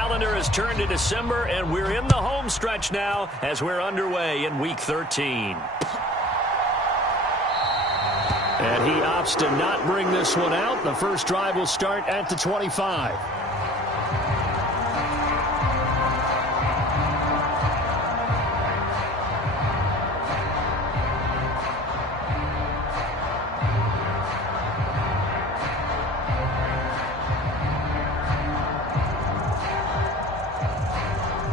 calendar has turned to December, and we're in the home stretch now as we're underway in Week 13. And he opts to not bring this one out. The first drive will start at the 25.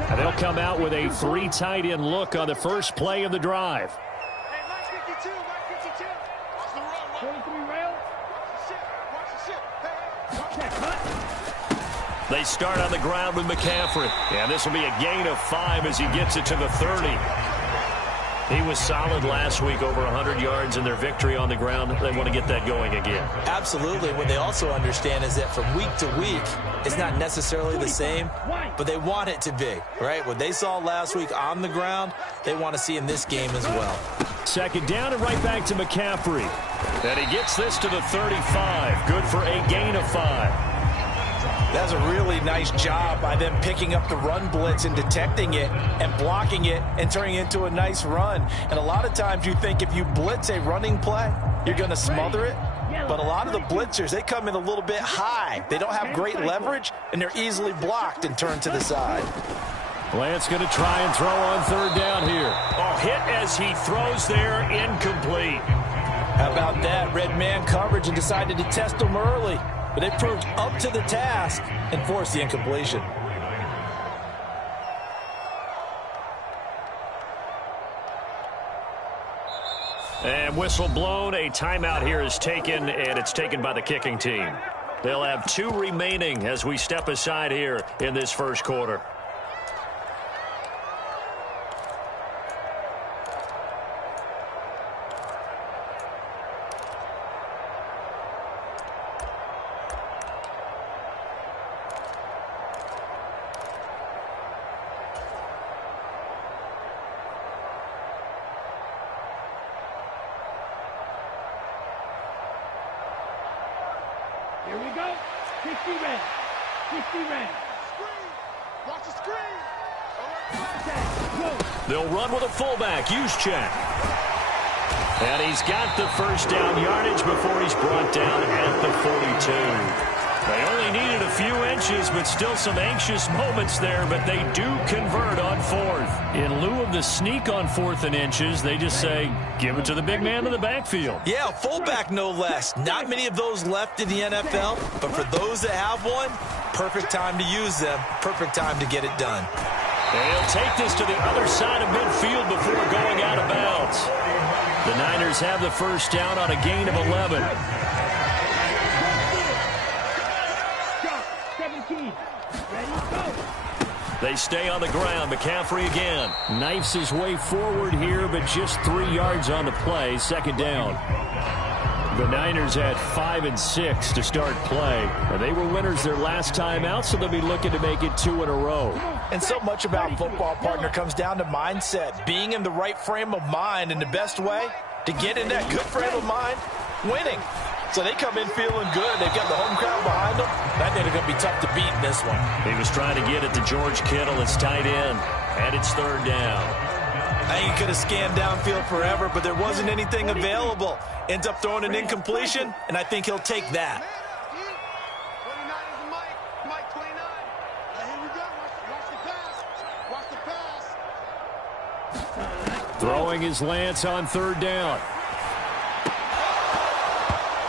And they'll come out with a 3 tight end look on the first play of the drive. They start on the ground with McCaffrey. And this will be a gain of 5 as he gets it to the 30. He was solid last week, over 100 yards in their victory on the ground. They want to get that going again. Absolutely. What they also understand is that from week to week, it's not necessarily the same, but they want it to be, right? What they saw last week on the ground, they want to see in this game as well. Second down and right back to McCaffrey. And he gets this to the 35. Good for a gain of 5. That's a really nice job by them picking up the run blitz and detecting it and blocking it and turning it into a nice run. And a lot of times you think if you blitz a running play, you're going to smother it. But a lot of the blitzers, they come in a little bit high. They don't have great leverage, and they're easily blocked and turned to the side. Lance going to try and throw on third down here. Oh, hit as he throws there, incomplete. How about that? Red man coverage and decided to test them early. But they proved up to the task and forced the incompletion. And whistle blown. A timeout here is taken, and it's taken by the kicking team. They'll have 2 remaining as we step aside here in this first quarter. Here we go. 60 red. 60 red. Screen. Watch the screen. They'll run with a fullback. Use check. And he's got the first down yardage before he's brought down at the 42. They only needed a few inches, but still some anxious moments there, but they do convert on 4th. In lieu of the sneak on 4th and inches, they just say, give it to the big man in the backfield. Yeah, fullback no less. Not many of those left in the NFL, but for those that have one, perfect time to use them, perfect time to get it done. And he'll take this to the other side of midfield before going out of bounds. The Niners have the first down on a gain of 11. They stay on the ground. McCaffrey again. Knifes his way forward here, but just 3 yards on the play. Second down. The Niners had 5 and 6 to start play. And they were winners their last time out, so they'll be looking to make it 2 in a row. And so much about football, partner, comes down to mindset. Being in the right frame of mind, and the best way to get in that good frame of mind, winning. So they come in feeling good. They've got the home crowd behind them. I think they're going to be tough to beat in this one. He was trying to get it to George Kittle. It's tight end. And it's third down. I think he could have scanned downfield forever, but there wasn't anything available. Ends up throwing an incompletion, and I think he'll take that. 29 is Mike 29. Here we go. Watch the pass. Throwing his Lance on third down.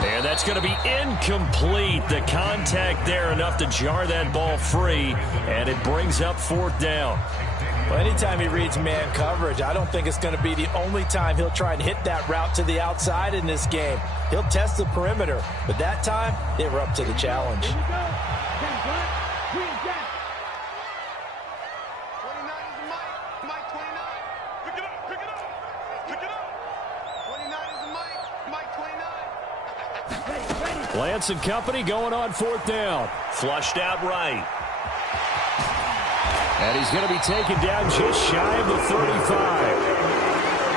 And that's going to be incomplete. The contact there enough to jar that ball free, and it brings up fourth down. Well, anytime he reads man coverage, I don't think it's going to be the only time he'll try and hit that route to the outside in this game. He'll test the perimeter, but that time they were up to the challenge. 29 is Mike 29. Pick it up. 29 is Mike 29. Lance and company going on fourth down. Flushed out right. And he's going to be taken down just shy of the 35.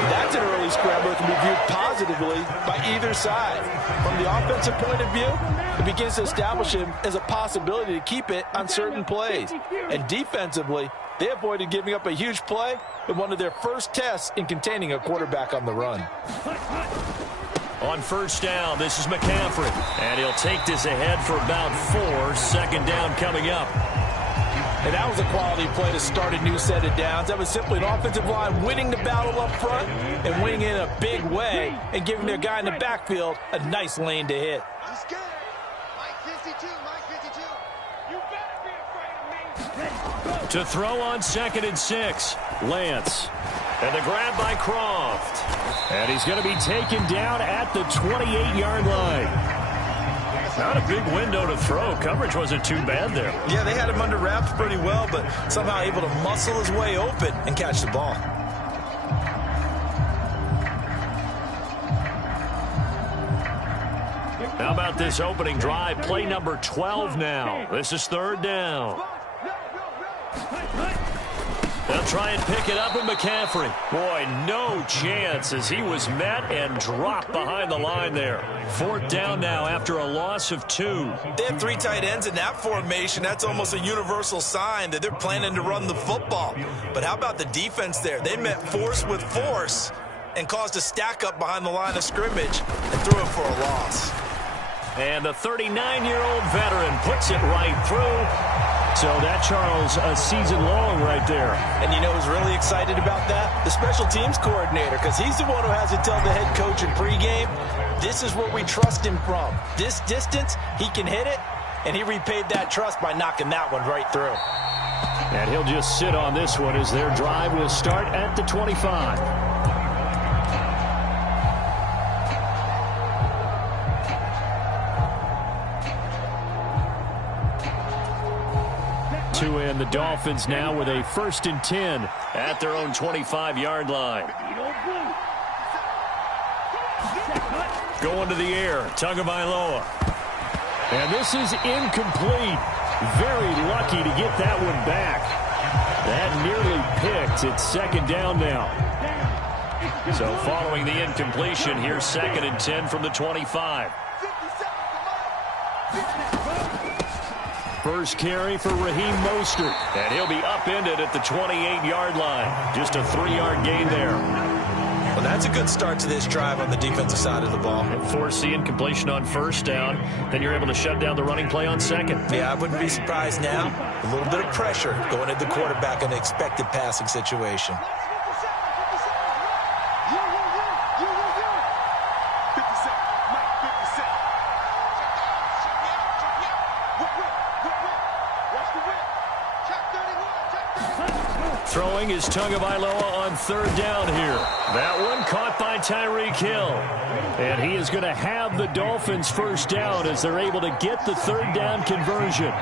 That's an early scramble that can be viewed positively by either side. From the offensive point of view, it begins to establish him as a possibility to keep it on certain plays. And defensively, they avoided giving up a huge play in one of their first tests in containing a quarterback on the run. On first down, this is McCaffrey. And he'll take this ahead for about 4. Second down coming up. And that was a quality play to start a new set of downs. That was simply an offensive line winning the battle up front and winning in a big way and giving their guy in the backfield a nice lane to hit. I'm scared. Mike 52, Mike 52. You better be afraid of me. To throw on 2nd and 6. Lance. And the grab by Croft. And he's going to be taken down at the 28-yard line. Not a big window to throw. Coverage wasn't too bad there. Yeah, they had him under wraps pretty well, but somehow able to muscle his way open and catch the ball. How about this opening drive? Play number 12 now. This is 3rd down. They'll try and pick it up with McCaffrey. Boy, no chance as he was met and dropped behind the line there. 4th down now after a loss of 2. They have 3 tight ends in that formation. That's almost a universal sign that they're planning to run the football. But how about the defense there? They met force with force and caused a stack up behind the line of scrimmage and threw it for a loss. And the 39-year-old veteran puts it right through. So that, Charles, a season long right there. And you know who's really excited about that? The special teams coordinator, because he's the one who has to tell the head coach in pregame, this is where we trust him from. This distance, he can hit it, and he repaid that trust by knocking that one right through. And he'll just sit on this one as their drive will start at the 25. And the Dolphins now with a 1st and 10 at their own 25-yard line. Going to the air, Tagovailoa. And this is incomplete. Very lucky to get that one back. That nearly picked. It's 2nd down now. So following the incompletion, here's 2nd and 10 from the 25. First carry for Raheem Mostert. And he'll be upended at the 28-yard line. Just a 3-yard gain there. Well, that's a good start to this drive on the defensive side of the ball. Force the incompletion on 1st down. Then you're able to shut down the running play on 2nd. Yeah, I wouldn't be surprised now. A little bit of pressure going at the quarterback in an expected passing situation. Throwing is Tagovailoa on 3rd down here. That one caught by Tyreek Hill. And he is going to have the Dolphins 1st down as they're able to get the 3rd down conversion.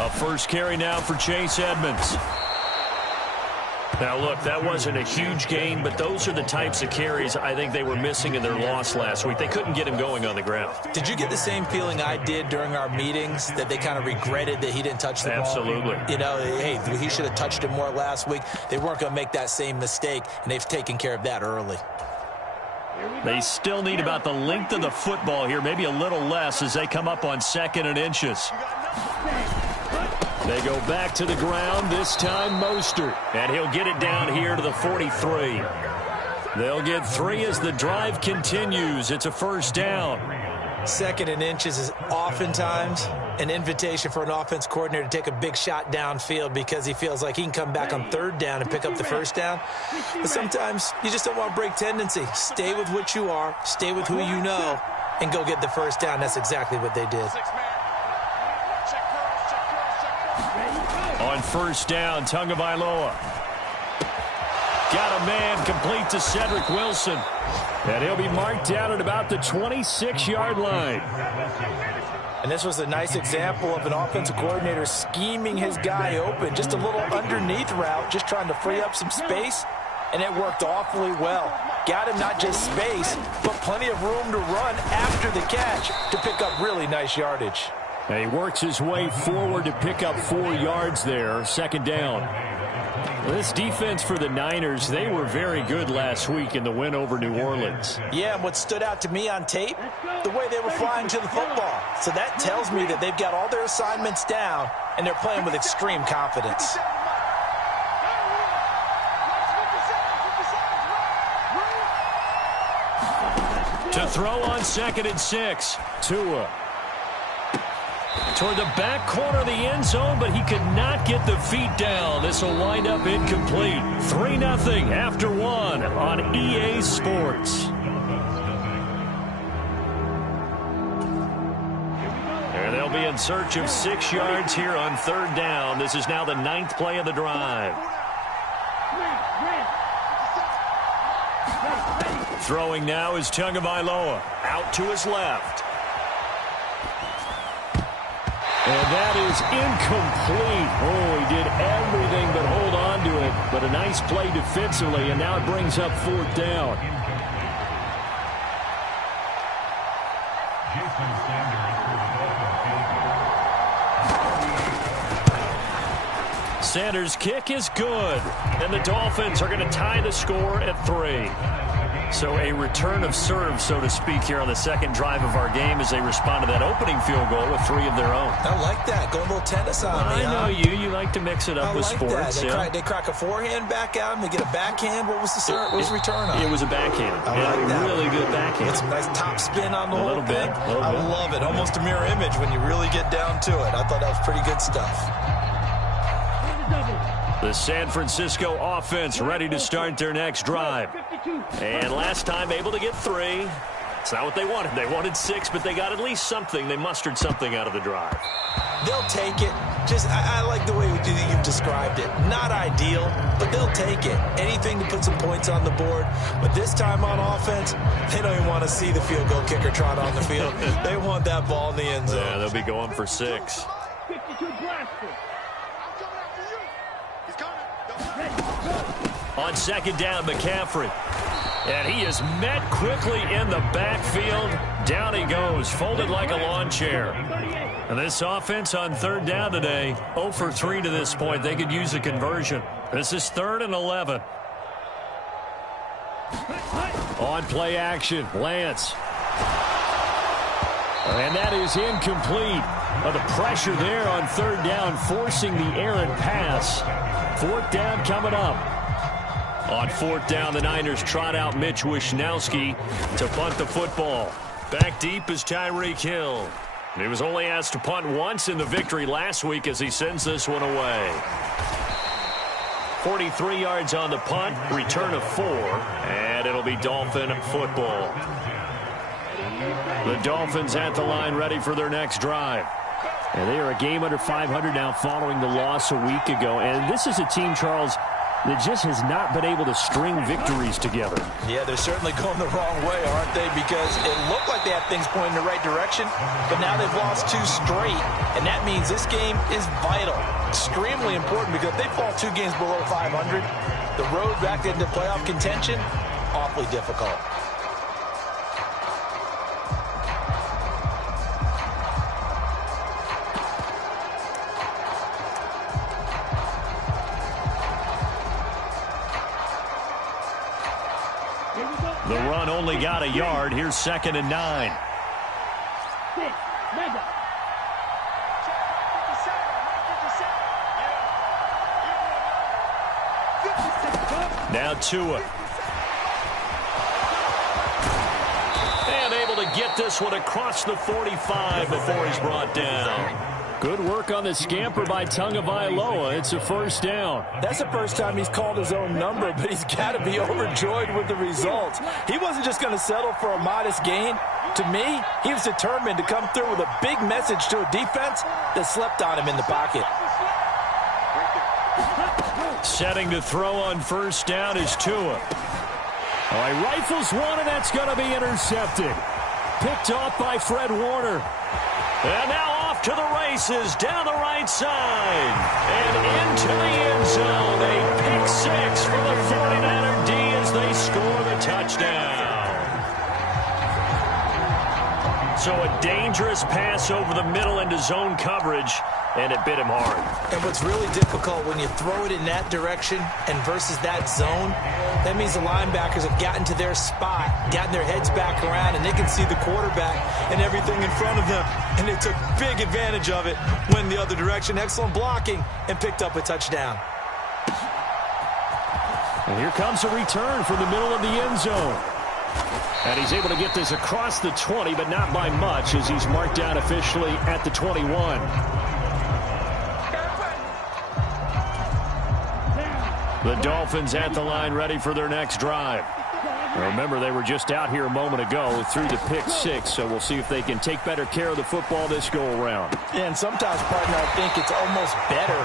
A first carry now for Chase Edmonds. Now, look, that wasn't a huge gain, but those are the types of carries I think they were missing in their loss last week. They couldn't get him going on the ground. Did you get the same feeling I did during our meetings, that they kind of regretted that he didn't touch the ball? Absolutely. You know, hey, he should have touched it more last week. They weren't going to make that same mistake, and they've taken care of that early. They still need about the length of the football here, maybe a little less as they come up on 2nd and inches. They go back to the ground, this time Mostert. And he'll get it down here to the 43. They'll get 3 as the drive continues. It's a 1st down. 2nd and inches is oftentimes an invitation for an offense coordinator to take a big shot downfield because he feels like he can come back on 3rd down and pick up the 1st down. But sometimes you just don't want to break tendency. Stay with what you are, stay with who you know, and go get the 1st down. That's exactly what they did. On 1st down, Tagovailoa. Got a man complete to Cedric Wilson. And he'll be marked down at about the 26-yard line. And this was a nice example of an offensive coordinator scheming his guy open. Just a little underneath route, just trying to free up some space, and it worked awfully well. Got him not just space, but plenty of room to run after the catch to pick up really nice yardage. And he works his way forward to pick up 4 yards there, second down. Well, this defense for the Niners, they were very good last week in the win over New Orleans. Yeah, and what stood out to me on tape, the way they were flying to the football. So that tells me that they've got all their assignments down, and they're playing with extreme confidence. To throw on 2nd and 6, Tua. Toward the back corner of the end zone, but he could not get the feet down. This will wind up incomplete. 3-0 after 1 on EA Sports. And they'll be in search of 6 yards here on 3rd down. This is now the 9th play of the drive. Throwing now is Tagovailoa. Out to his left. And that is incomplete. Oh, he did everything but hold on to it. But a nice play defensively, and now it brings up 4th down. Sanders' kick is good. And the Dolphins are going to tie the score at 3. So a return of serve, so to speak, here on the 2nd drive of our game as they respond to that opening field goal with 3 of their own. I like that. Going a little tennis on me. I know you. You like to mix it up with sports. They crack a forehand back out, and they get a backhand. What was the serve? What was the return on? It was a backhand. I like that. Really good backhand. Get some nice top spin on the whole thing. A little bit. I love it. Almost a mirror image when you really get down to it. I thought that was pretty good stuff. The San Francisco offense ready to start their next drive. And last time able to get 3. It's not what they wanted. They wanted 6, but they got at least something. They mustered something out of the drive. They'll take it. I like the way you've described it. Not ideal, but they'll take it. Anything to put some points on the board. But this time on offense, they don't even want to see the field goal kicker trot on the field. They want that ball in the end zone. Yeah, they'll be going for 6. 52 blaster. On 2nd down, McCaffrey. And he is met quickly in the backfield. Down he goes, folded like a lawn chair. And this offense on 3rd down today, 0 for 3 to this point. They could use a conversion. This is 3rd and 11. On play action, Lance. And that is incomplete. The pressure there on 3rd down, forcing the errant pass. 4th down coming up. On 4th down, the Niners trot out Mitch Wishnowski to punt the football. Back deep is Tyreek Hill. He was only asked to punt once in the victory last week as he sends this one away. 43 yards on the punt, return of 4, and it'll be Dolphin football. The Dolphins at the line ready for their next drive. And they are a game under 500 now following the loss a week ago. And this is a team, Charles, that just has not been able to string victories together. Yeah, they're certainly going the wrong way, aren't they? Because it looked like they had things pointing in the right direction, but now they've lost 2 straight, and that means this game is vital, extremely important, because if they fall 2 games below 500, the road back into playoff contention, awfully difficult. The run only got a yard. Here's 2nd and 9. 6, mega. Now Tua. And able to get this one across the 45 before he's brought down. Good work on the scamper by Tagovailoa. It's a 1st down. That's the first time he's called his own number, but he's got to be overjoyed with the results. He wasn't just going to settle for a modest gain. To me, he was determined to come through with a big message to a defense that slept on him in the pocket. Setting to throw on 1st down is Tua. All right, rifles one, and that's going to be intercepted. picked off by Fred Warner. And now off to the races, down the right side, and into the end zone. A pick six for the 49er D as they score the touchdown. So a dangerous pass over the middle into zone coverage, and it bit him hard. And what's really difficult when you throw it in that direction and versus that zone, that means the linebackers have gotten to their spot, gotten their heads back around, and they can see the quarterback and everything in front of them. And they took big advantage of it, went the other direction, excellent blocking, and picked up a touchdown. And here comes a return from the middle of the end zone. And he's able to get this across the 20, but not by much, as he's marked down officially at the 21. The Dolphins at the line, ready for their next drive. Remember, they were just out here a moment ago through the pick six, so we'll see if they can take better care of the football this go-around. And sometimes, partner, I think it's almost better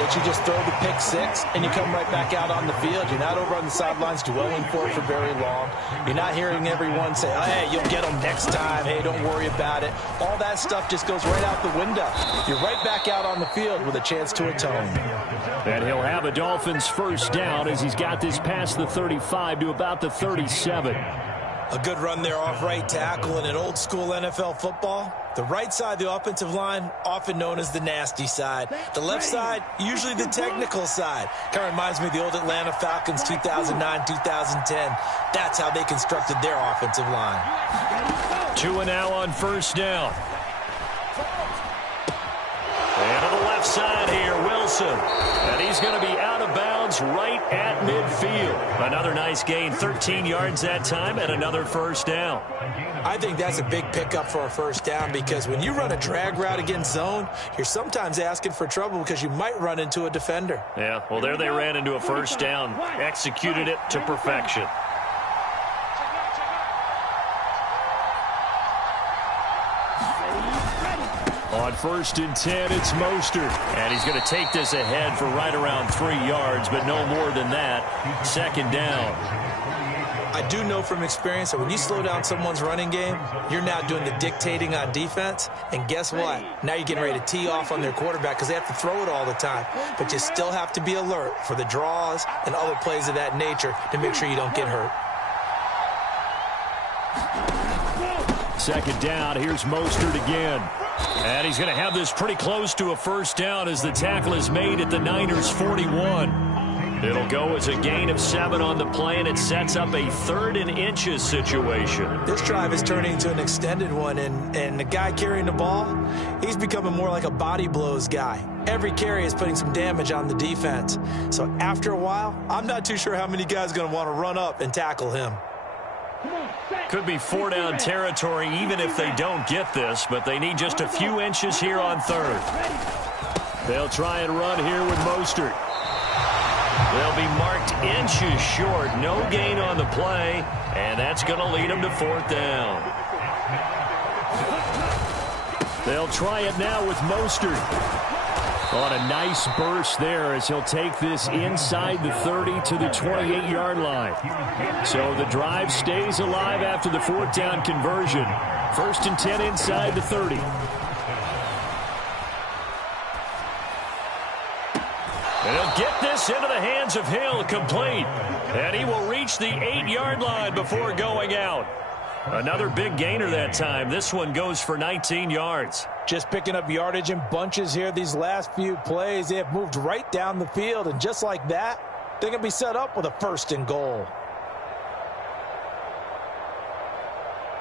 that you just throw the pick six and you come right back out on the field. You're not over on the sidelines dwelling for it for very long. You're not hearing everyone say, oh, hey, you'll get them next time. Hey, don't worry about it. All that stuff just goes right out the window. You're right back out on the field with a chance to atone. And he'll have a Dolphins first down as he's got this past the 35 to about the 37. A good run there off right tackle in an old school NFL football. The right side of the offensive line, often known as the nasty side. The left side, usually the technical side. Kind of reminds me of the old Atlanta Falcons 2009, 2010. That's how they constructed their offensive line. 2 and now on first down. And to the left side here, Wilson. And he's going to be out of bounds right at midfield. Another nice gain, 13 yards that time, and another first down. I think that's a big pickup for a first down because when you run a drag route against zone, you're sometimes asking for trouble because you might run into a defender. Yeah, well, there they ran into a first down, executed it to perfection. On 1st and 10, it's Mostert. And he's going to take this ahead for right around 3 yards, but no more than that. Second down. I do know from experience that when you slow down someone's running game, you're now doing the dictating on defense. And guess what? Now you're getting ready to tee off on their quarterback because they have to throw it all the time. But you still have to be alert for the draws and other plays of that nature to make sure you don't get hurt. Second down. Here's Mostert again. And he's going to have this pretty close to a first down as the tackle is made at the Niners' 41. It'll go as a gain of 7 on the play, and it sets up a 3rd and inches situation. This drive is turning into an extended one, and the guy carrying the ball, he's becoming more like a body blows guy. Every carry is putting some damage on the defense. So after a while, I'm not too sure how many guys are going to want to run up and tackle him. Could be 4-down territory even if they don't get this, but they need just a few inches here on 3rd. They'll try and run here with Mostert. They'll be marked inches short. No gain on the play, and that's going to lead them to 4th down. They'll try it now with Mostert. On a nice burst there as he'll take this inside the 30 to the 28-yard line. So the drive stays alive after the 4th down conversion. 1st and 10 inside the 30. And he'll get this into the hands of Hill, complete. And he will reach the 8-yard line before going out. Another big gainer that time. This one goes for 19 yards. Just picking up yardage in bunches here these last few plays. They have moved right down the field, and just like that, they can be set up with a 1st and goal.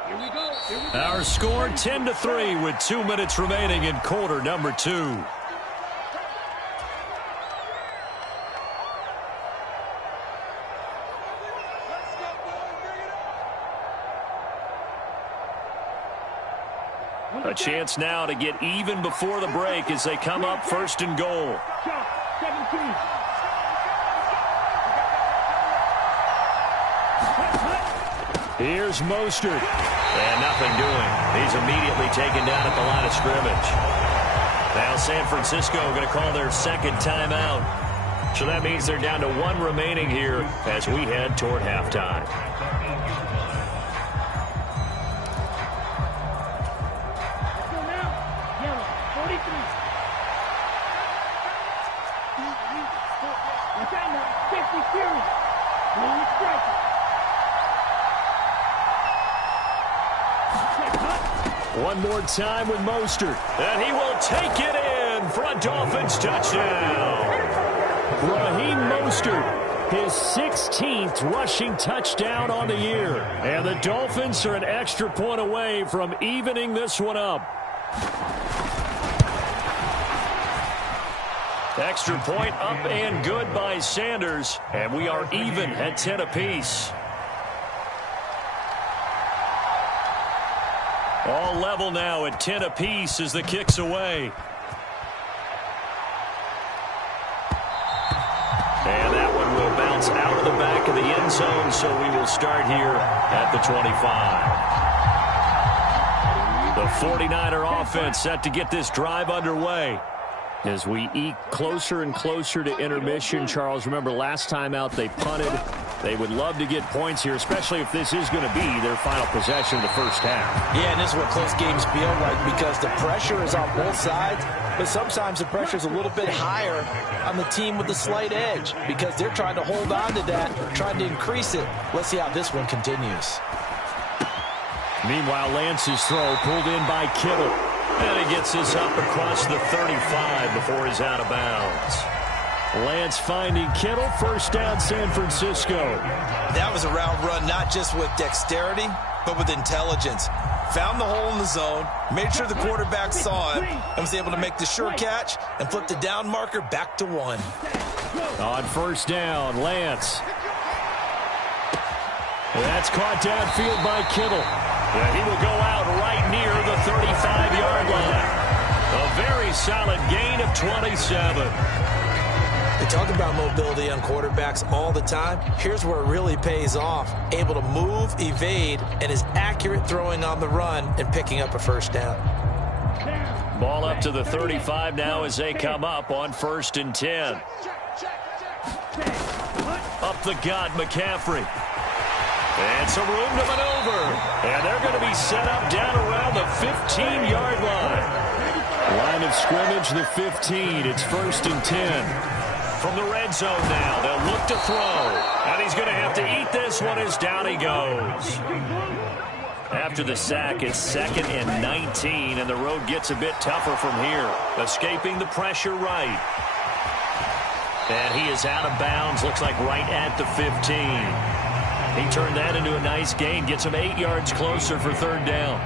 Here we go. Our score 10-3 with 2 minutes remaining in quarter number 2. A chance now to get even before the break as they come up 1st and goal. 17. Here's Mostert. And nothing doing. He's immediately taken down at the line of scrimmage. Now San Francisco going to call their 2nd timeout. So that means they're down to 1 remaining here as we head toward halftime. One more time with Mostert. And he will take it in for a Dolphins touchdown. Raheem Mostert, his 16th rushing touchdown on the year. And the Dolphins are an extra point away from evening this one up. Extra point up and good by Sanders. And we are even at 10 apiece. All level now at 10 apiece as the kick's away. And that one will bounce out of the back of the end zone, so we will start here at the 25. The 49er offense set to get this drive underway. As we eke closer and closer to intermission, Charles, remember last time out they punted. They would love to get points here, especially if this is going to be their final possession of the first half. Yeah, and this is what close games feel like because the pressure is on both sides, but sometimes the pressure is a little bit higher on the team with the slight edge because they're trying to hold on to that, trying to increase it. Let's see how this one continues. Meanwhile, Lance's throw pulled in by Kittle. And he gets this up across the 35 before he's out of bounds. Lance finding Kittle, first down San Francisco. That was a route run not just with dexterity, but with intelligence. Found the hole in the zone, made sure the quarterback saw it, and was able to make the sure catch and flip the down marker back to 1. On first down, Lance. That's caught downfield by Kittle. Yeah, he will go out right near the 35-yard line. A very solid gain of 27. They talk about mobility on quarterbacks all the time. Here's where it really pays off. Able to move, evade, and is accurate throwing on the run and picking up a first down. Ball up to the 35 now as they come up on 1st and 10. Up the gut, McCaffrey. And some room to maneuver. And they're going to be set up down around the 15-yard line. Line of scrimmage, the 15. It's 1st and 10. From the red zone now, they'll look to throw. And he's going to have to eat this one as down he goes. After the sack, it's 2nd and 19, and the road gets a bit tougher from here. Escaping the pressure right. And he is out of bounds, looks like right at the 15. He turned that into a nice gain, gets him 8 yards closer for 3rd down.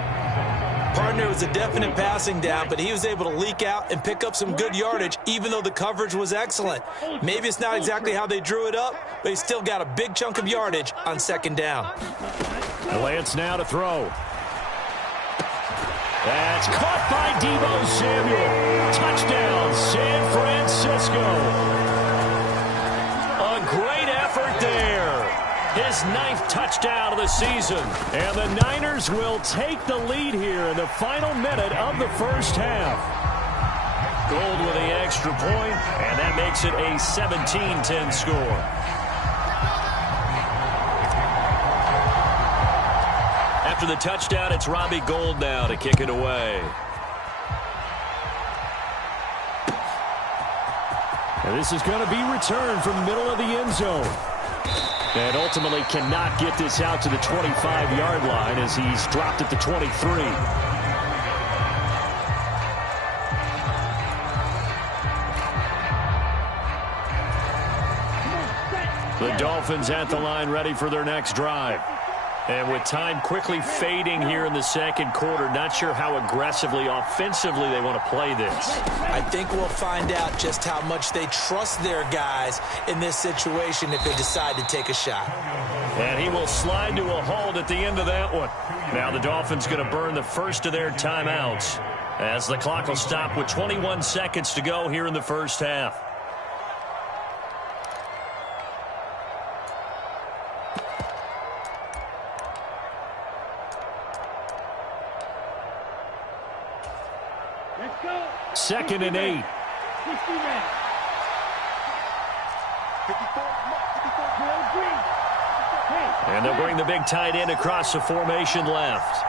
Partner was a definite passing down, but he was able to leak out and pick up some good yardage, even though the coverage was excellent. Maybe it's not exactly how they drew it up, but he still got a big chunk of yardage on 2nd down. Lance now to throw. That's caught by Deebo Samuel. Touchdown, San Francisco. A great effort there. His 9th touchdown of the season. And the Niners will take the lead here in the final minute of the first half. Gold with the extra point, and that makes it a 17-10 score. After the touchdown, it's Robbie Gould now to kick it away. And this is going to be returned from the middle of the end zone. And ultimately cannot get this out to the 25-yard line as he's dropped at the 23. The Dolphins at the line ready for their next drive. And with time quickly fading here in the 2nd quarter, not sure how aggressively, offensively they want to play this. I think we'll find out just how much they trust their guys in this situation if they decide to take a shot. And he will slide to a hold at the end of that one. Now the Dolphins going to burn the first of their timeouts as the clock will stop with 21 seconds to go here in the first half. Let's go. 2nd and 8. 60 men. 54, green. Hey. And they'll bring the big tight end across the formation left.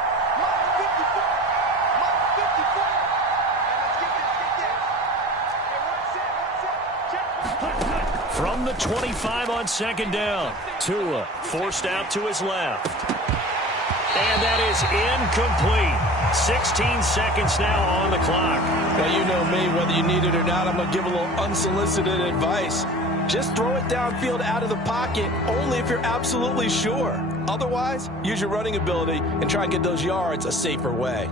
From the 25 on 2nd down, Tua forced out to his left. And that is incomplete. 16 seconds now on the clock. Well, you know me, whether you need it or not, I'm going to give a little unsolicited advice. Just throw it downfield out of the pocket, only if you're absolutely sure. Otherwise, use your running ability and try and get those yards a safer way.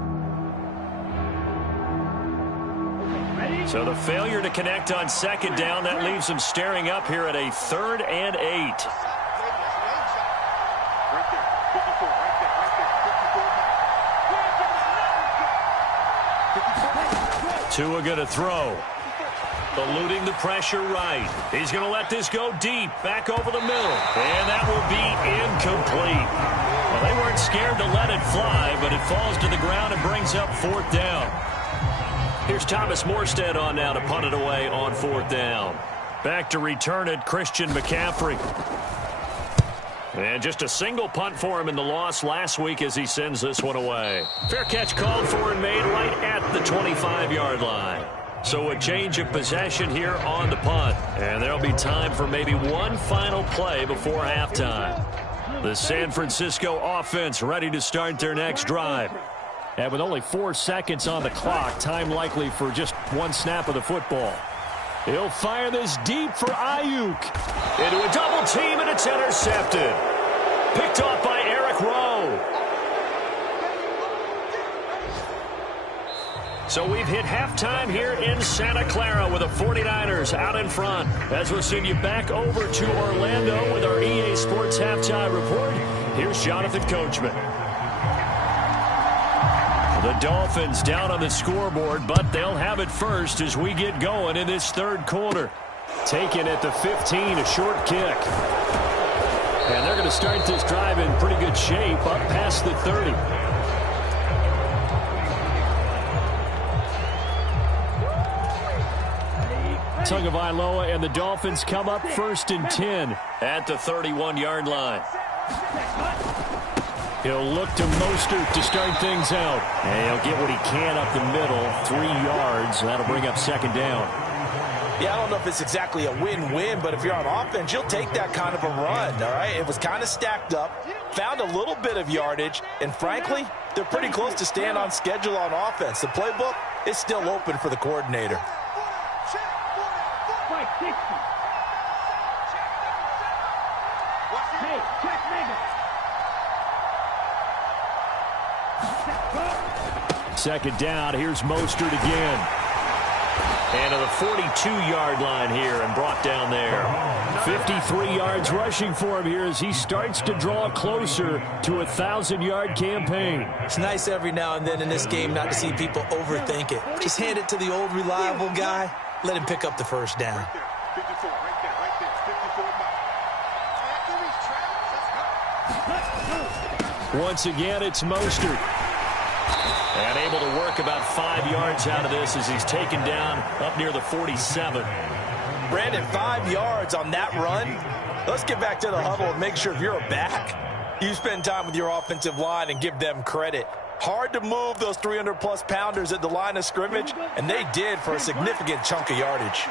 So the failure to connect on second down, that leaves them staring up here at a 3rd and 8. Tua going to throw. Eluding the pressure right. He's going to let this go deep, back over the middle. And that will be incomplete. Well, they weren't scared to let it fly, but it falls to the ground and brings up 4th down. Here's Thomas Morstead on now to punt it away on 4th down. Back to return it, Christian McCaffrey. And just a single punt for him in the loss last week as he sends this one away. Fair catch called for and made right at the 25-yard line. So a change of possession here on the punt. And there'll be time for maybe one final play before halftime. The San Francisco offense ready to start their next drive. And with only 4 seconds on the clock, time likely for just one snap of the football. He'll fire this deep for Ayuk. Into a double team, and it's intercepted. Picked off by Eric Rowe. So we've hit halftime here in Santa Clara with the 49ers out in front. As we'll send you back over to Orlando with our EA Sports Halftime Report, here's Jonathan Coachman. The Dolphins down on the scoreboard, but they'll have it first as we get going in this 3rd quarter. Taken at the 15, a short kick. And they're going to start this drive in pretty good shape up past the 30. Tagovailoa and the Dolphins come up 1st and 10 at the 31-yard line. He'll look to Mostert to start things out. And he'll get what he can up the middle, 3 yards. That'll bring up 2nd down. Yeah, I don't know if it's exactly a win-win, but if you're on offense, you'll take that kind of a run, all right? It was kind of stacked up, found a little bit of yardage, and frankly, they're pretty close to staying on schedule on offense. The playbook is still open for the coordinator. Hey, check nigga. 2nd down, here's Mostert again. And to the 42-yard line here and brought down there. 53 yards rushing for him here as he starts to draw closer to a 1,000-yard campaign. It's nice every now and then in this game not to see people overthink it. Just hand it to the old reliable guy. Let him pick up the 1st down. Once again, it's Mostert. And able to work about 5 yards out of this as he's taken down up near the 47. Brandon, 5 yards on that run. Let's get back to the huddle and make sure if you're a back, you spend time with your offensive line and give them credit. Hard to move those 300-plus pounders at the line of scrimmage, and they did for a significant chunk of yardage.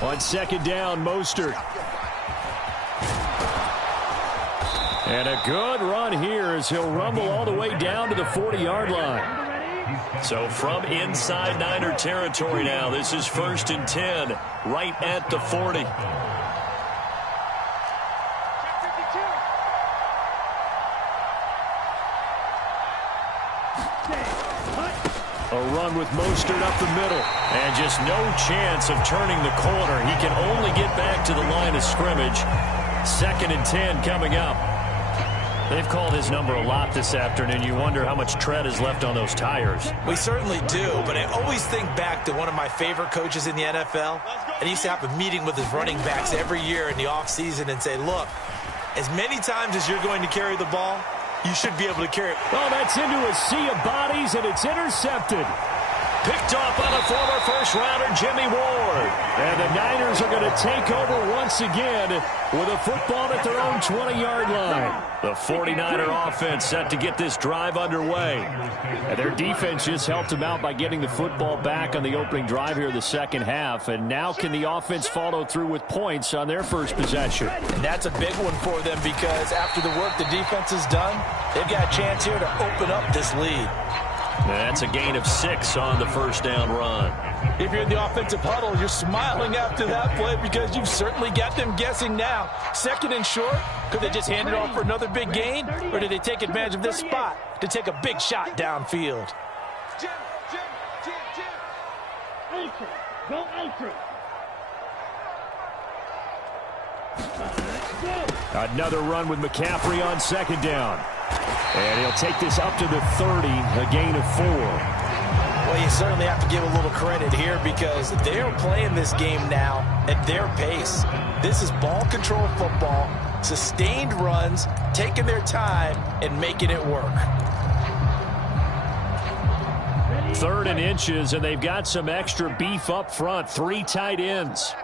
On 2nd down, Mostert. And a good run here as he'll rumble all the way down to the 40-yard line. So from inside Niner territory now, this is 1st and 10, right at the 40. A run with Mostert up the middle. And just no chance of turning the corner. He can only get back to the line of scrimmage. 2nd and 10 coming up. They've called his number a lot this afternoon. You wonder how much tread is left on those tires. We certainly do, but I always think back to one of my favorite coaches in the NFL. And he used to have a meeting with his running backs every year in the offseason and say, look, as many times as you're going to carry the ball, you should be able to carry it. Oh, that's into a sea of bodies, and it's intercepted. Picked off by the former first-rounder Jimmy Ward. And the Niners are going to take over once again with a football at their own 20-yard line. The 49er offense set to get this drive underway. And their defense just helped them out by getting the football back on the opening drive here in the second half. And now can the offense follow through with points on their first possession? And that's a big one for them because after the work the defense has done, they've got a chance here to open up this lead. That's a gain of 6 on the first down run. If you're in the offensive huddle, you're smiling after that play because you've certainly got them guessing now. Second and short, could they just hand it off for another big gain? Or did they take advantage of this spot to take a big shot downfield? Jim. Ultra. Go ultra. Another run with McCaffrey on second down. And he'll take this up to the 30, a gain of 4. Well, you certainly have to give a little credit here because they're playing this game now at their pace. This is ball control football, sustained runs, taking their time, and making it work. 3rd and inches, and they've got some extra beef up front. 3 tight ends.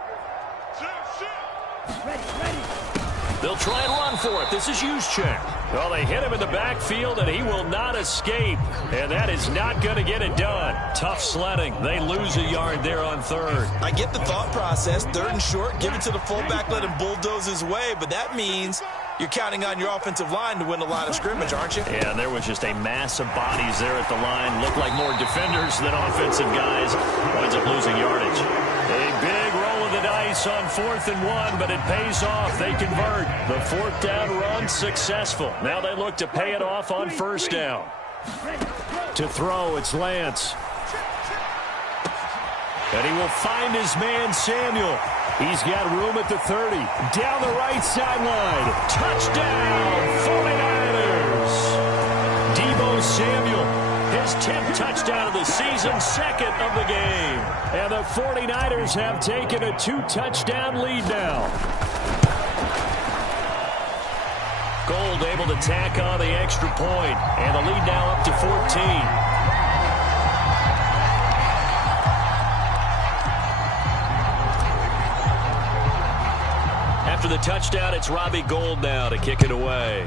They'll try and run for it. This is Juszczyk. Well, they hit him in the backfield, and he will not escape. And that is not going to get it done. Tough sledding. They lose a yard there on 3rd. I get the thought process. 3rd and short, give it to the fullback, let him bulldoze his way. But that means you're counting on your offensive line to win a line of scrimmage, aren't you? Yeah, and there was just a mass of bodies there at the line. Looked like more defenders than offensive guys. Winds up losing yardage. A big roll of the dice on 4th and 1, but it pays off. They convert. The 4th down run successful. Now they look to pay it off on 1st down. To throw, it's Lance. And he will find his man, Samuel. He's got room at the 30. Down the right sideline. Touchdown, 49ers. Deebo Samuel, his 10th touchdown of the season, 2nd of the game. And the 49ers have taken a 2-touchdown lead now. Gold able to tack on the extra point. And the lead now up to 14. After the touchdown, it's Robbie Gould now to kick it away.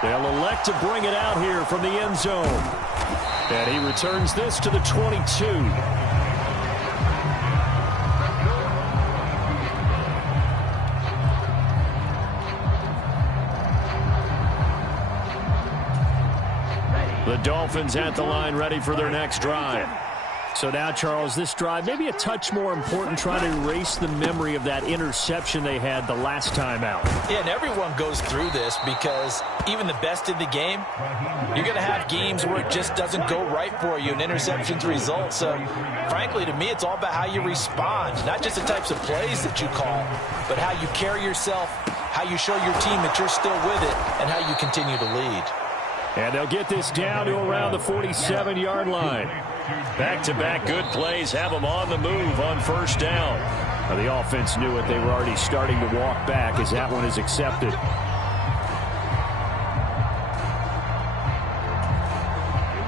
They'll elect to bring it out here from the end zone. And he returns this to the 22. The Dolphins at the line ready for their next drive. So now, Charles, this drive maybe a touch more important, trying to erase the memory of that interception they had the last time out. Yeah, and everyone goes through this because even the best in the game, you're going to have games where it just doesn't go right for you and interceptions result. So, frankly, to me, it's all about how you respond, not just the types of plays that you call, but how you carry yourself, how you show your team that you're still with it, and how you continue to lead. And they'll get this down to around the 47-yard line. Back-to-back good plays have them on the move on 1st down. Now, the offense knew it. They were already starting to walk back as that one is accepted.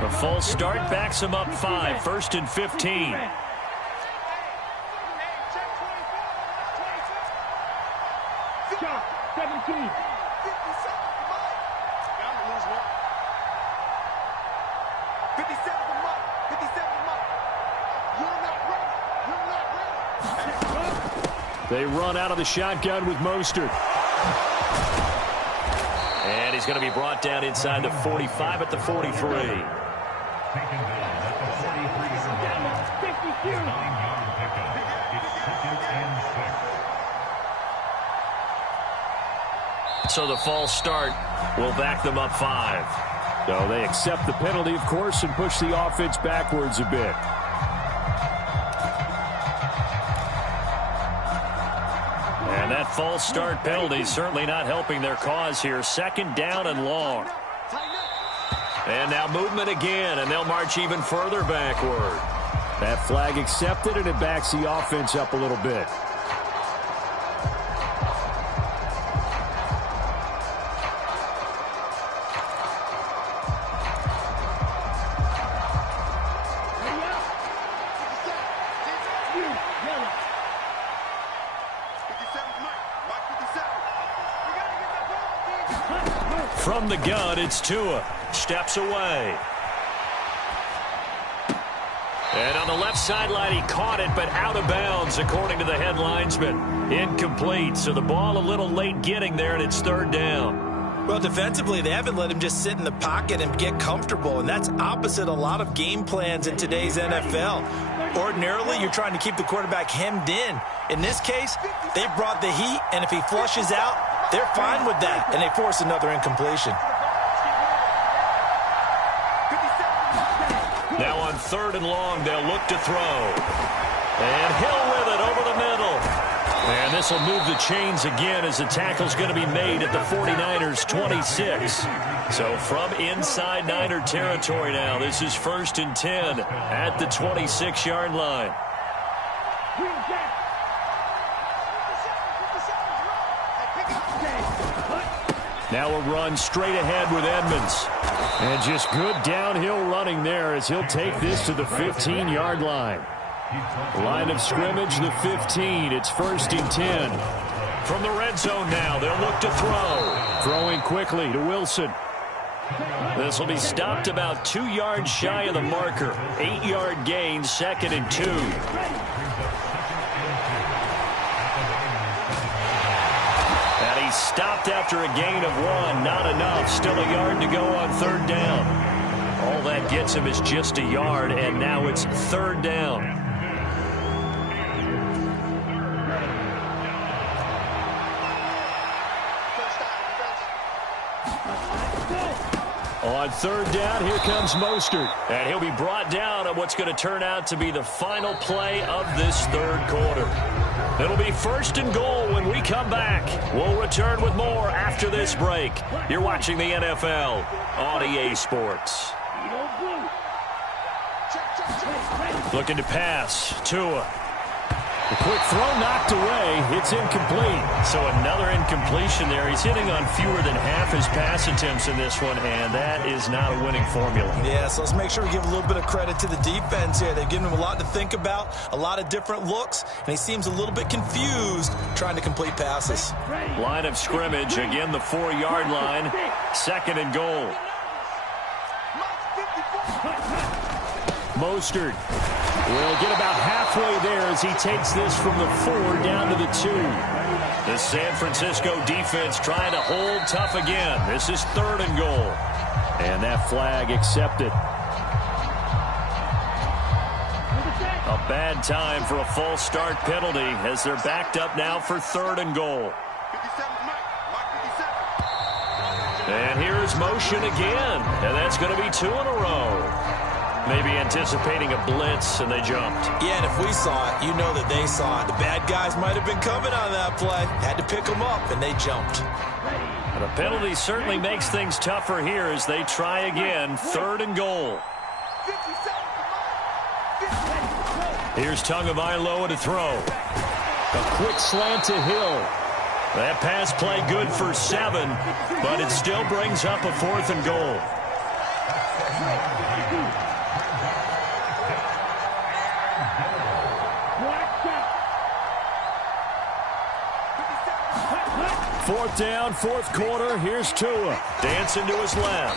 The false start backs them up 5. 1st and 15. Shot, 17. 57 to Mike. 57 to Mike. You're not ready. They run out of the shotgun with Mostert. And he's going to be brought down inside the 45 at the 43. So the false start will back them up 5. So they accept the penalty, of course, and push the offense backwards a bit. And that false start penalty certainly not helping their cause here. 2nd down and long. And now movement again, and they'll march even further backward. That flag accepted, and it backs the offense up a little bit. From the gun, it's Tua. Steps away. And on the left sideline, he caught it, but out of bounds, according to the head linesman. Incomplete, so the ball a little late getting there, and it's third down. Well, defensively, they haven't let him just sit in the pocket and get comfortable, and that's opposite a lot of game plans in today's NFL. Ordinarily, you're trying to keep the quarterback hemmed in. In this case, they brought the heat, and if he flushes out, they're fine with that, and they force another incompletion. Now on third and long, they'll look to throw. And Hill with it over the middle. And this will move the chains again as the tackle's going to be made at the 49ers' 26. So from inside Niner territory now, this is 1st and 10 at the 26-yard line. Now a run straight ahead with Edmonds. And just good downhill running there as he'll take this to the 15-yard line. Line of scrimmage, the 15. It's 1st and 10. From the red zone now, they'll look to throw. Throwing quickly to Wilson. This will be stopped about 2 yards shy of the marker. 8-yard gain, 2nd and 2. And he's stopped after a gain of 1. Not enough. Still a yard to go on third down. All that gets him is just a yard, and now it's third down. On third down, here comes Mostert. And he'll be brought down on what's going to turn out to be the final play of this third quarter. It'll be 1st and goal when we come back. We'll return with more after this break. You're watching the NFL on EA Sports. Looking to pass. Tua. The quick throw knocked away. It's incomplete. So another incompletion there. He's hitting on fewer than half his pass attempts in this one, and that is not a winning formula. Yeah, so let's make sure we give a little bit of credit to the defense here. They've given him a lot to think about, a lot of different looks, and he seems a little bit confused trying to complete passes. Line of scrimmage, again the 4-yard line. 2nd and goal. Mostert will get about halfway there as he takes this from the 4 down to the 2. The San Francisco defense trying to hold tough again. This is 3rd and goal. And that flag accepted. A bad time for a false start penalty as they're backed up now for 3rd and goal. And here's motion again. And that's going to be 2 in a row. Maybe anticipating a blitz, and they jumped. Yeah, and if we saw it, you know that they saw it. The bad guys might have been coming on that play. Had to pick them up, and they jumped. And a penalty certainly makes things tougher here as they try again. 3rd and goal. Here's Tagovailoa to throw. A quick slant to Hill. That pass play good for 7, but it still brings up a 4th and goal. Fourth down, 4th quarter. Here's Tua. Dancing to his left.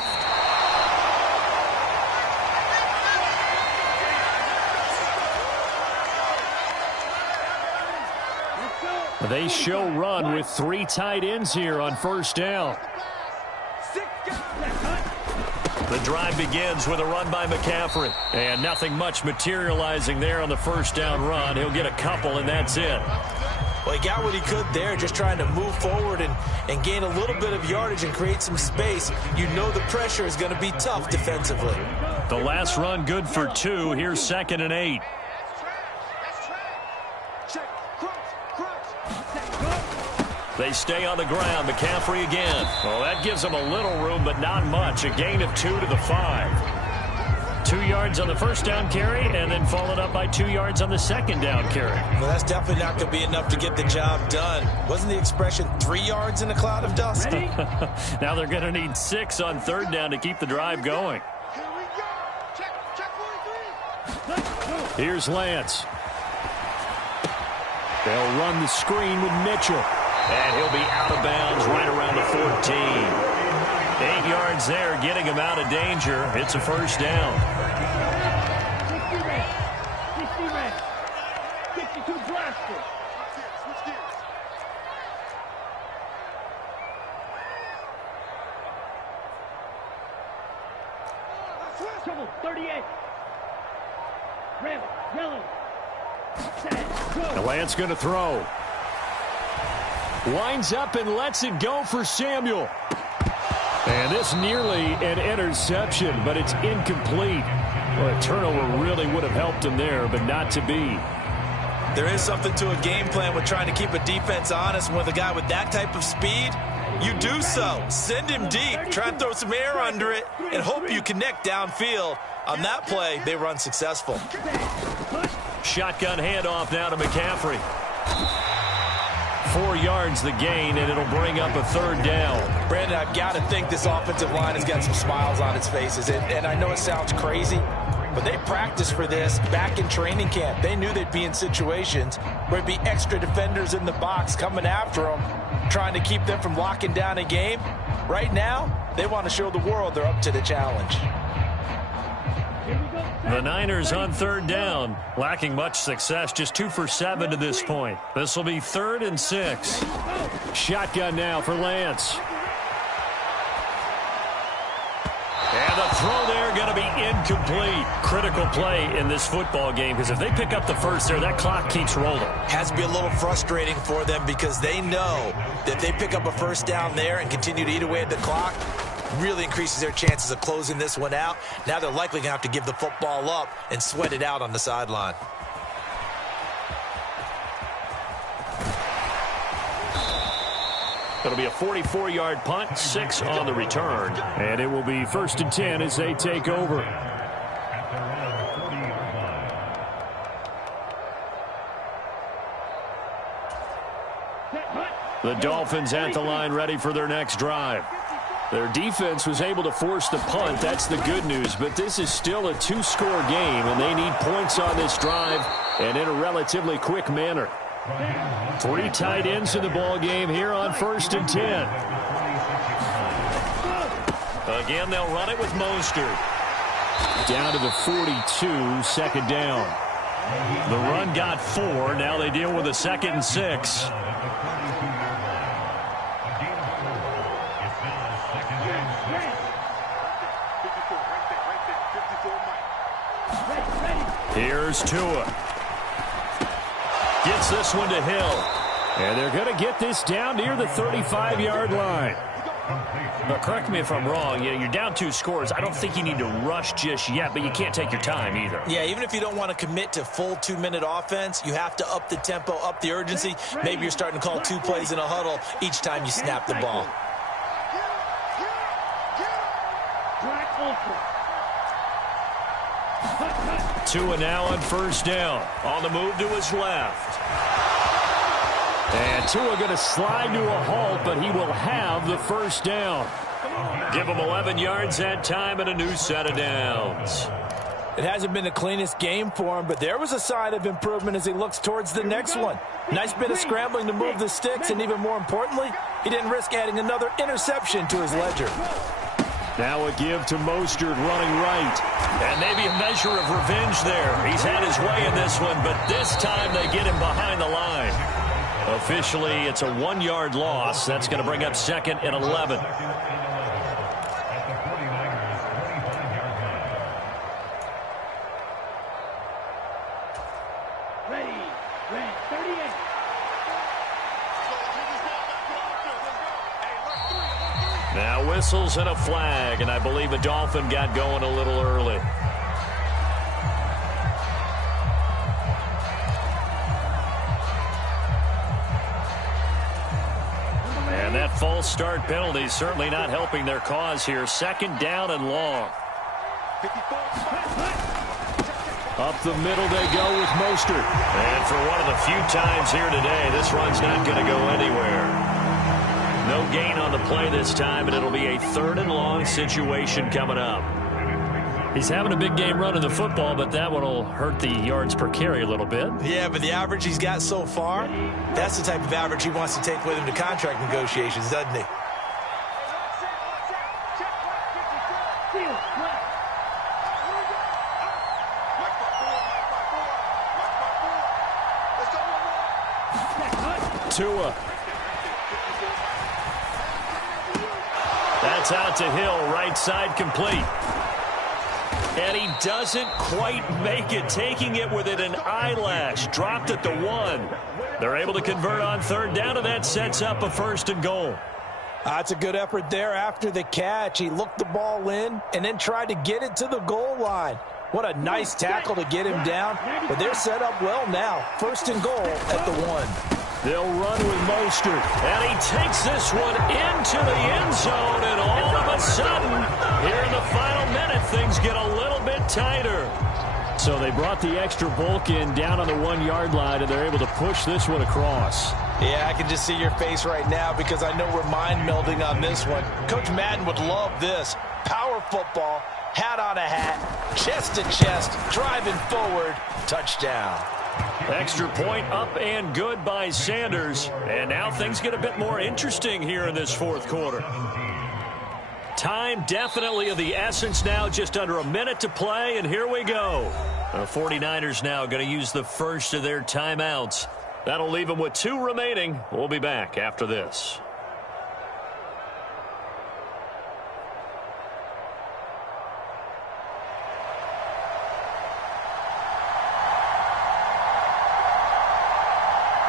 They show run with 3 tight ends here on 1st down. The drive begins with a run by McCaffrey. And nothing much materializing there on the 1st down run. He'll get a couple, and that's it. Well, he got what he could there, just trying to move forward and gain a little bit of yardage and create some space. You know the pressure is going to be tough defensively. The last run good for 2. Here's 2nd and 8. They stay on the ground. McCaffrey again. Well, that gives them a little room, but not much. A gain of 2 to the 5. 2 yards on the 1st down carry, and then followed up by 2 yards on the 2nd down carry. Well, that's definitely not going to be enough to get the job done. Wasn't the expression 3 yards in a cloud of dust? Now they're going to need 6 on 3rd down to keep the drive going. Here we go. Check 43. Here's Lance. They'll run the screen with Mitchell. And he'll be out of bounds right around the 8 yards there, getting him out of danger. It's a first down. 60 red. 60 red. 62 blasted. Switch gears. Trouble. 38. Red. Yellow. Set. Go. The Lance going to throw. Winds up and lets it go for Samuel. And this nearly an interception, but it's incomplete. Well, a turnover really would have helped him there, but not to be. There is something to a game plan with trying to keep a defense honest. And with a guy with that type of speed, you do so. Send him deep, try and throw some air under it, and hope you connect downfield. On that play, they run successful. Shotgun handoff now to McCaffrey. 4 yards the gain, and it'll bring up a third down. Brandon, I've got to think this offensive line has got some smiles on its faces. And I know it sounds crazy, but they practiced for this back in training camp. They knew they'd be in situations where there'd be extra defenders in the box coming after them, trying to keep them from locking down a game. Right now, they want to show the world they're up to the challenge. The Niners on third down, lacking much success, just 2 for 7 to this point. This will be 3rd and 6. Shotgun now for Lance. And the throw there going to be incomplete. Critical play in this football game, because if they pick up the first there, that clock keeps rolling. Has to be a little frustrating for them because they know that they pick up a first down there and continue to eat away at the clock, really increases their chances of closing this one out. Now they're likely going to have to give the football up and sweat it out on the sideline. It'll be a 44-yard punt, 6 on the return. And it will be 1st and 10 as they take over. The Dolphins at the line, ready for their next drive. Their defense was able to force the punt. That's the good news. But this is still a 2-score game, and they need points on this drive and in a relatively quick manner. 3 tight ends in the ball game here on 1st and 10. Again, they'll run it with Mostert. Down to the 42, 2nd down. The run got 4. Now they deal with a 2nd and 6. Here's Tua. Gets this one to Hill. And they're going to get this down near the 35-yard line. But correct me if I'm wrong. You're down 2 scores. I don't think you need to rush just yet, but you can't take your time either. Yeah, even if you don't want to commit to full 2-minute offense, you have to up the tempo, up the urgency. Maybe you're starting to call 2 plays in a huddle each time you snap the ball. Tua now on 1st down. On the move to his left. And Tua going to slide to a halt, but he will have the 1st down. Give him 11 yards that time and a new set of downs. It hasn't been the cleanest game for him, but there was a sign of improvement as he looks towards the next one. Nice bit of scrambling to move the sticks, and even more importantly, he didn't risk adding another interception to his ledger. Now a give to Mostert running right. And maybe a measure of revenge there. He's had his way in this one, but this time they get him behind the line. Officially, it's a 1-yard loss. That's going to bring up 2nd and 11. Ready. Red. 38. Now whistles and a flag, and I believe a Dolphin got going a little early. And that false start penalty is certainly not helping their cause here. 2nd down and long. Up the middle they go with Mostert. And for one of the few times here today, this run's not going to go anywhere. No gain on the play this time, and it'll be a 3rd and long situation coming up. He's having a big game running the football, but that one will hurt the yards per carry a little bit. Yeah, but the average he's got so far, that's the type of average he wants to take with him to contract negotiations, doesn't he? Steal. Left. Tua. That's out to Hill, right side complete. And he doesn't quite make it, taking it within an eyelash. Dropped at the 1. They're able to convert on third down, and that sets up a 1st and goal. That's a good effort there after the catch. He looked the ball in and then tried to get it to the goal line. What a nice tackle to get him down. But they're set up well now. 1st and goal at the 1. They'll run with Mostert, and he takes this one into the end zone, and all of a sudden, here in the final minute, things get a little bit tighter. So they brought the extra bulk in down on the 1-yard line, and they're able to push this one across. Yeah, I can just see your face right now because I know we're mind melding on this one. Coach Madden would love this. Power football, hat on a hat, chest to chest, driving forward, touchdown. Extra point up and good by Sanders. And now things get a bit more interesting here in this 4th quarter. Time definitely of the essence now, just under a minute to play, and here we go. The 49ers now going to use the first of their timeouts. That'll leave them with 2 remaining. We'll be back after this.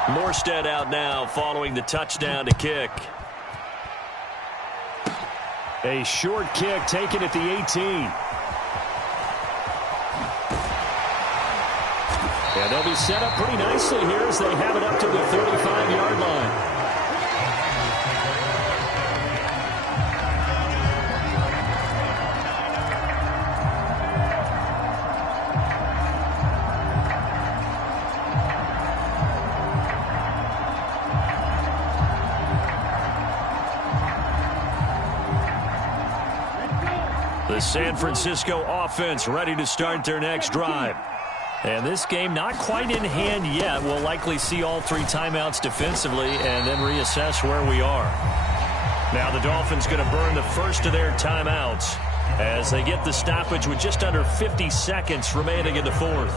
Morstead out now following the touchdown to kick. A short kick taken at the 18. And they'll be set up pretty nicely here as they have it up to the 35-yard line. The San Francisco offense ready to start their next drive. And this game not quite in hand yet. We'll likely see all 3 timeouts defensively and then reassess where we are. Now the Dolphins going to burn the first of their timeouts as they get the stoppage with just under 50 seconds remaining in the 4th.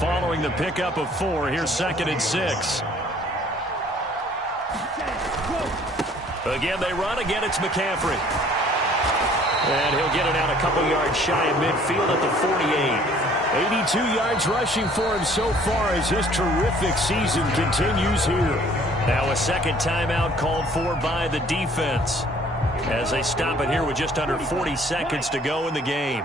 Following the pickup of 4, here's 2nd and 6. Again, they run. Again, it's McCaffrey. And he'll get it out a couple yards shy of midfield at the 48. 82 yards rushing for him so far as his terrific season continues here. Now a second timeout called for by the defense as they stop it here with just under 40 seconds to go in the game.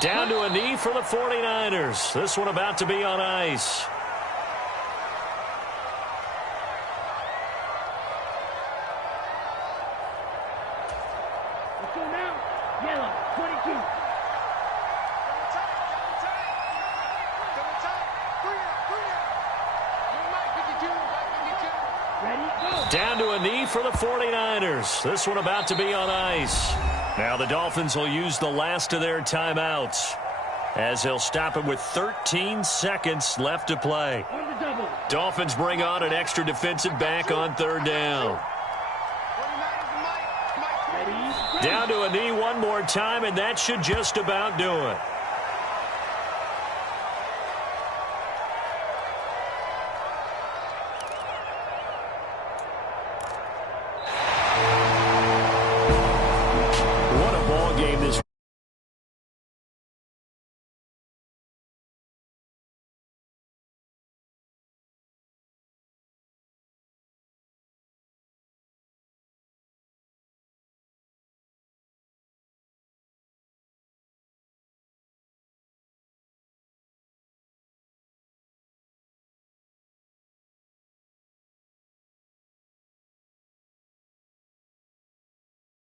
Down to a knee for the 49ers. This one about to be on ice. Let's go now. Yellow, 22. Down to a knee for the 49ers. This one about to be on ice. Now the Dolphins will use the last of their timeouts as they'll stop it with 13 seconds left to play. Dolphins bring on an extra defensive back on third down. Down to a knee one more time, and that should just about do it. What a ball game this